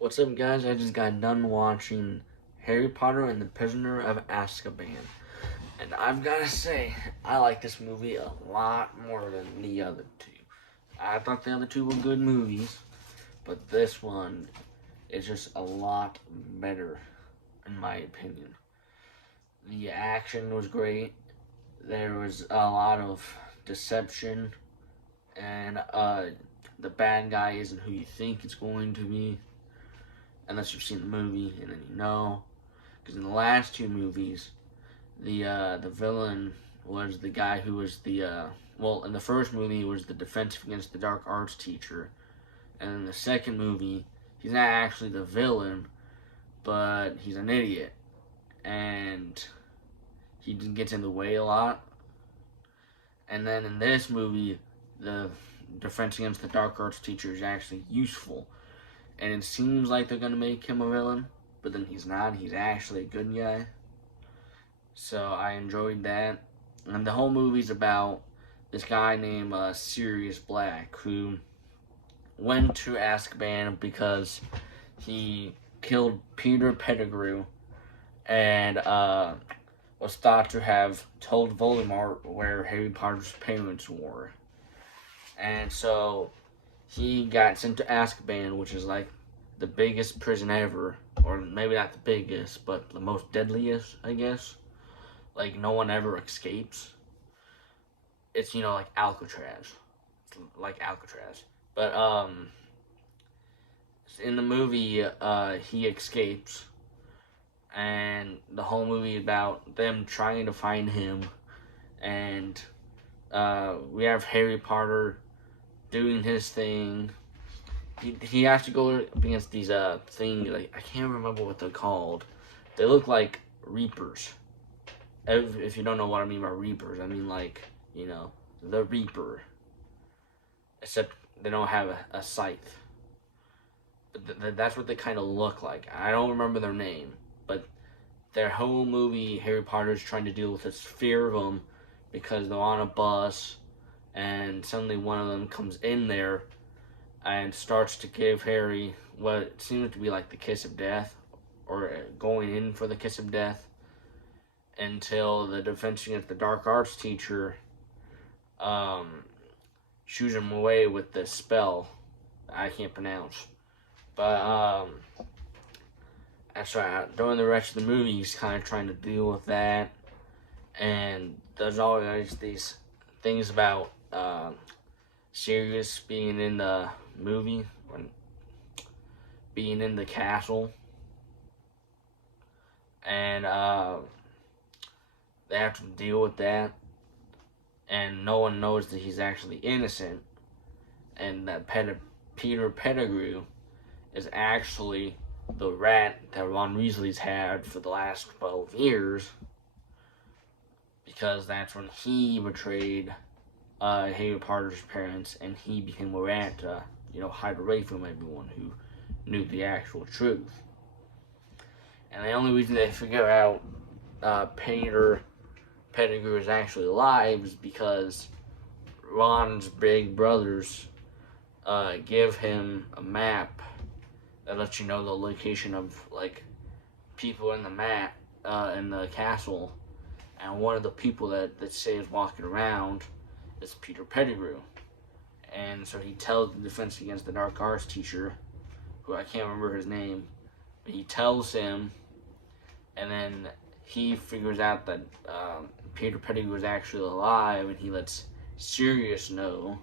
What's up, guys? I just got done watching Harry Potter and the Prisoner of Azkaban. And I've got to say, I like this movie a lot more than the other two. I thought the other two were good movies, but this one is just a lot better, in my opinion. The action was great. There was a lot of deception, and the bad guy isn't who you think it's going to be unless you've seen the movie, and then you know. Because in the last two movies, the villain was the guy who was in the first movie he was the Defense Against the Dark Arts teacher, and in the second movie he's not actually the villain, but he's an idiot, and he just gets in the way a lot. And then in this movie, the Defense Against the Dark Arts teacher is actually useful, and it seems like they're gonna make him a villain, but then he's not. He's actually a good guy. So I enjoyed that. And the whole movie's about this guy named Sirius Black, who went to Azkaban because he killed Peter Pettigrew and was thought to have told Voldemort where Harry Potter's parents were. And so he got sent to Azkaban, which is like the biggest prison ever, or maybe not the biggest, but the most deadliest, I guess. Like, no one ever escapes. It's, like Alcatraz. It's like Alcatraz. But, in the movie, he escapes, and the whole movie is about them trying to find him, and, we have Harry Potter doing his thing. He has to go against these things. Like, I can't remember what they're called. They look like Reapers. If you don't know what I mean by Reapers, I mean like, the Reaper. Except they don't have a scythe. But that's what they kind of look like. I don't remember their name, but their whole movie, Harry Potter's trying to deal with this fear of them because they're on a bus, and suddenly one of them comes in there and starts to give Harry what seems to be like the kiss of death, or going in for the kiss of death, until the Defense Against the Dark Arts teacher shoots him away with this spell I can't pronounce. But that's right. During the rest of the movie, he's kind of trying to deal with that, and there's always these things about Sirius being in the movie, when being in the castle, and they have to deal with that, and no one knows that he's actually innocent, and that Peter Pettigrew is actually the rat that Ron Weasley's had for the last 12 years, because that's when he betrayed Harry Potter's parents, and he became a rat to, hide away from everyone who knew the actual truth. And the only reason they figure out Peter Pettigrew is actually alive is because Ron's big brothers give him a map that lets you know the location of, like, people in the map, in the castle, and one of the people that say is walking around is Peter Pettigrew. And so he tells the Defense Against the Dark Arts teacher, who I can't remember his name, but he tells him, and then he figures out that Peter Pettigrew is actually alive, and he lets Sirius know.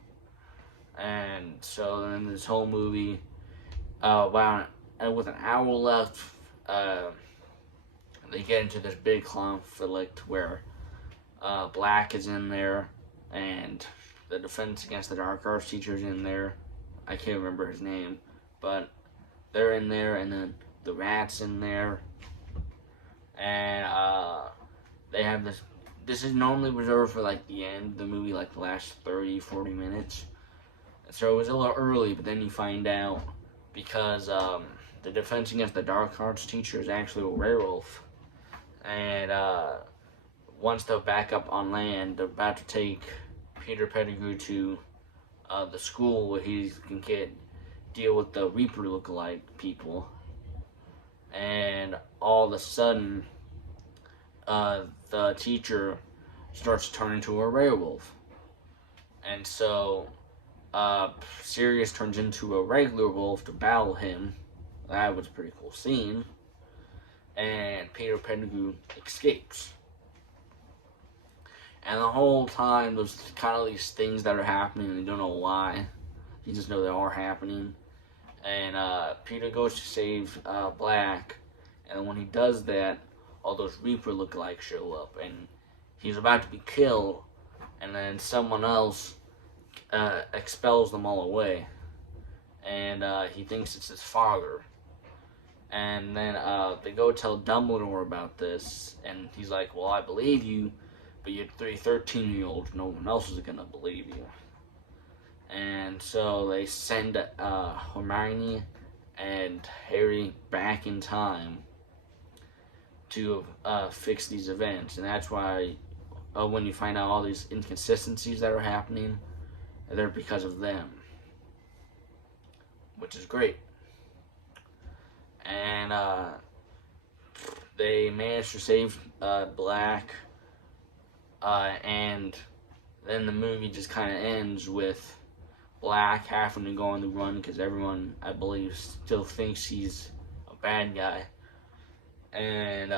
And so then this whole movie, with an hour left, they get into this big conflict where Black is in there, and the Defense Against the Dark Arts teacher's in there. I can't remember his name, but they're in there, and then the rat's in there, and they have this. This is normally reserved for like the end of the movie, like the last 30-40 minutes. So it was a little early, but then you find out because the Defense Against the Dark Arts teacher is actually a werewolf, and once they're back up on land, they're about to take Peter Pettigrew to the school where he can get deal with the Reaper lookalike people, and all of a sudden, the teacher starts to turn into a werewolf, and so Sirius turns into a regular wolf to battle him. That was a pretty cool scene, and Peter Pettigrew escapes. And the whole time, there's kind of these things that are happening, and you don't know why. You just know they are happening. And Peter goes to save Black, and when he does that, all those Reaper lookalikes show up, and he's about to be killed, and then someone else expels them all away, and he thinks it's his father. And then they go tell Dumbledore about this, and he's like, well, I believe you, but you're 13-year-olds, no one else is going to believe you. And so they send Hermione and Harry back in time to fix these events. And that's why when you find out all these inconsistencies that are happening, they're because of them, which is great. And they managed to save Black, and then the movie just kind of ends with Black having to go on the run because everyone, I believe, still thinks he's a bad guy. And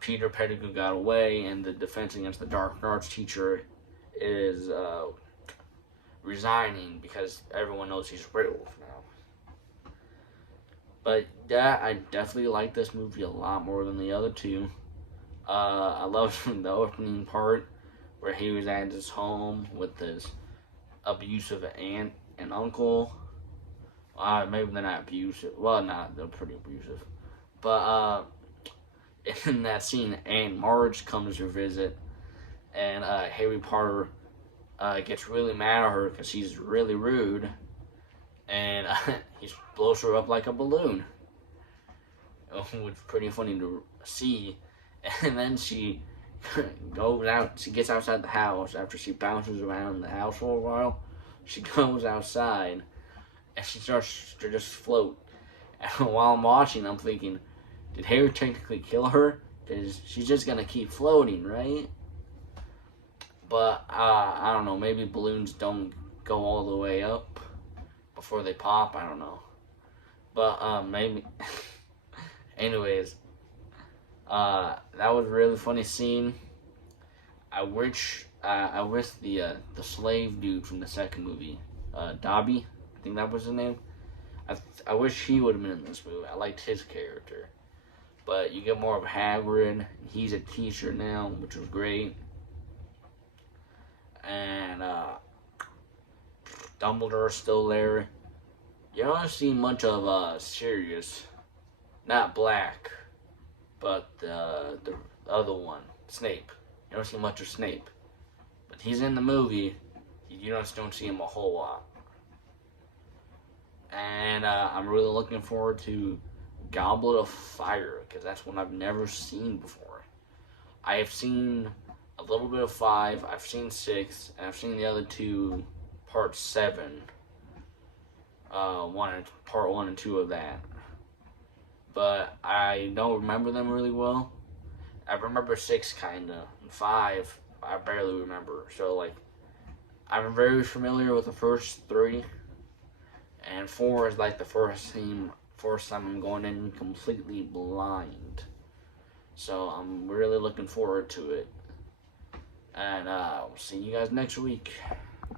Peter Pettigrew got away, and the Defense Against the Dark Arts teacher is resigning because everyone knows he's a werewolf now. But yeah, I definitely like this movie a lot more than the other two. I love the opening part where he was at his home with his abusive aunt and uncle. Maybe they're not abusive. Well, not, they're pretty abusive. But in that scene, Aunt Marge comes to visit, and Harry Potter gets really mad at her because she's really rude, and he blows her up like a balloon, which is pretty funny to see. And then she goes out, she gets outside the house after she bounces around the house for a while. She goes outside, and she starts to just float. And while I'm watching, I'm thinking, did Harry technically kill her? Because she's just going to keep floating, right? But, I don't know, maybe balloons don't go all the way up before they pop, I don't know. But, maybe, anyways, that was a really funny scene. I wish the slave dude from the second movie, Dobby, I think that was his name. I wish he would have been in this movie. I liked his character. But you get more of Hagrid. He's a teacher now, which was great. And Dumbledore's still there. You don't see much of Sirius, not Black, but the other one, Snape. You don't see much of Snape, but he's in the movie. You just don't see him a whole lot. And I'm really looking forward to Goblet of Fire, because that's one I've never seen before. I have seen a little bit of 5, I've seen 6, and I've seen the other two, part 7. Part 1 and 2 of that. But I don't remember them really well. I remember 6 kinda, and 5 I barely remember. So like, I'm very familiar with the first 3, and 4 is like the first time I'm going in completely blind. So I'm really looking forward to it. And I'll see you guys next week.